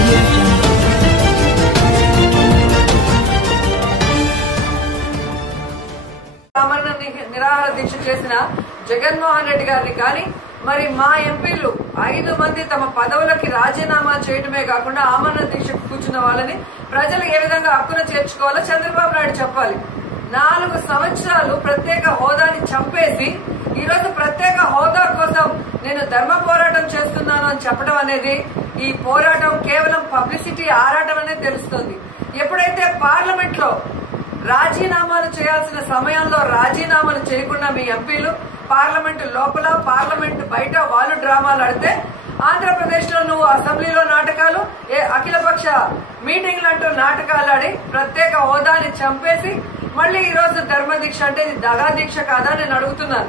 Audio Jungle. నిరాహార దీక్ష చేసిన జగన్మోహన్ రెడ్డి గారిని కానీ మరి మా ఎంపీలు 5 మంది తమ పదవులకి రాజీనామా చేయడమే కాకుండా ఆమరణ దీక్షకు కూర్చున్న వాళ్ళని ప్రజలు ఏ విధంగా హక్కును చేర్చుకోవాలో చంద్రబాబు నాయుడు చెప్పాలి. 4 సంవత్సరాలు ప్రత్యేక హోదాని చంపేసి ఈ రోజు ప్రత్యేక హోదా కోసం నేను ధర్మ పోరాటం చేస్తున్నాను అని చెప్పడం అనేది ఈ పోరాటం కేవలం పబ్లిసిటీ ఆరాటం అనేది తెలుస్తుంది. ఎప్పుడైతే పార్లమెంట్ లో రాజీనామాలు చేయాల్సిన సమయంలో రాజీనామాలు చేయకుండా మీ ఎంపీలు పార్లమెంటు లోపల పార్లమెంటు బయట వాళ్ళు డ్రామాలు ఆడితే ఆంధ్రప్రదేశ్ లో నువ్వు అసెంబ్లీలో నాటకాలు అఖిలపక్ష మీటింగ్లు అంటూ నాటకాలు ఆడి ప్రత్యేక హోదాని చంపేసి మళ్లీ ఈ రోజు ధర్మ దీక్ష అంటే ఇది దగా దీక్ష కాదా నేను అడుగుతున్నాను.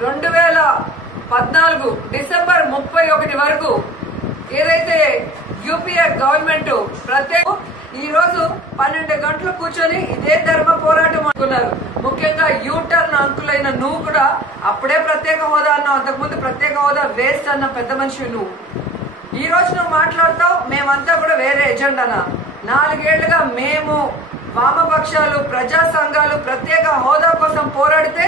2014 డిసెంబర్ 31 వరకు ఏదైతే యూపీఏ గవర్నమెంట్ ప్రత్యేక ఈ రోజు 12 గంటలు కూర్చొని ఇదే ధర్మ పోరాటం అనుకున్నారు. ముఖ్యంగా యూటర్న్ అంకులైన నువ్వు కూడా అప్పుడే ప్రత్యేక హోదా అన్నావు, అంతకుముందు ప్రత్యేక హోదా వేస్ట్ అన్న పెద్ద మనిషి నువ్వు. ఈ రోజు నువ్వు మాట్లాడతావు మేమంతా కూడా వేరే ఎజెండానా. 4 ఏళ్లుగా మేము వామపక్షాలు ప్రజా సంఘాలు ప్రత్యేక హోదా కోసం పోరాడితే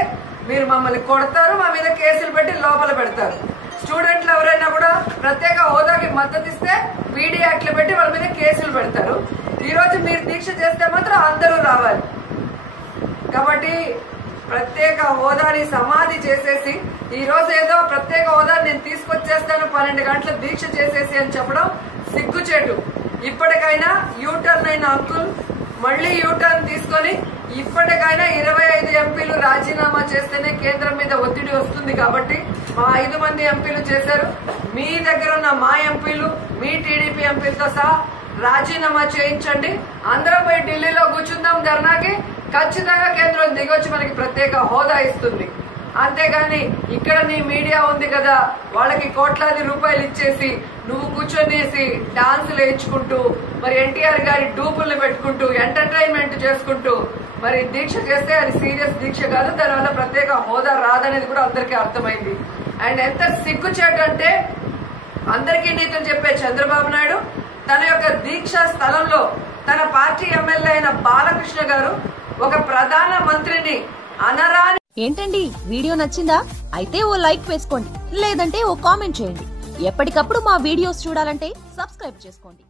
మీరు మమ్మల్ని కొడతారు, మా మీద కేసులు పెట్టి లోపల పెడతారు. స్టూడెంట్లు ఎవరైనా కూడా ప్రత్యేక హోదాకి మద్దతు ఇస్తే పీడీ యాక్ట్లు పెట్టి వాళ్ళ మీద కేసులు పెడతారు. ఈ రోజు మీరు దీక్ష చేస్తే మాత్రం అందరూ రావాలి. కాబట్టి ప్రత్యేక హోదాని సమాధి చేసేసి ఈ రోజు ఏదో ప్రత్యేక హోదాని నేను తీసుకొచ్చేస్తాను 12 గంటల దీక్ష చేసేసి అని చెప్పడం సిగ్గుచేటు. ఇప్పటికైనా యూటర్న్ అయిన అంకుల్ మళ్లీ యూటర్న్ తీసుకొని ఇప్పటికైనా 25 ఎంపీలు రాజీనామా చేస్తేనే కేంద్రం మీద ఒత్తిడి వస్తుంది. కాబట్టి మా 5 మంది ఎంపీలు చేశారు. మీ దగ్గర ఉన్న మా ఎంపీలు మీ టీడీపీ ఎంపీలతో సహా రాజీనామా చేయించండి. అందరం పోయి ఢిల్లీలో కూర్చుందాం ధర్నాకి. ఖచ్చితంగా కేంద్రం దిగొచ్చి మనకి ప్రత్యేక హోదా ఇస్తుంది. అంతేగాని ఇక్కడ నీ మీడియా ఉంది కదా వాళ్ళకి కోట్లాది రూపాయలు ఇచ్చేసి నువ్వు కూర్చొనేసి డాన్సులు వేయించుకుంటూ మరి ఎన్టీఆర్ గారి డూపుల్ని పెట్టుకుంటూ ఎంటర్టైన్మెంట్ చేసుకుంటూ మరి దీక్ష చేస్తే అది సీరియస్ దీక్ష కాదు. దానివల్ల ప్రత్యేక హోదా రాదనేది కూడా అందరికీ అర్థమైంది. అండ్ ఎంత సిగ్గుచేటు అంటే అందరికీ నీతులు చెప్పే చంద్రబాబు నాయుడు తన యొక్క దీక్షా స్థలంలో తన పార్టీ ఎమ్మెల్యే అయిన బాలకృష్ణ గారు ఒక ప్రధాన మంత్రిని అనరాని. ఏంటండి వీడియో నచ్చిందా? అయితే ఓ లైక్ వేసుకోండి, లేదంటే ఓ కామెంట్ చేయండి. ఎప్పటికప్పుడు మా వీడియోస్ చూడాలంటే సబ్స్క్రైబ్ చేసుకోండి.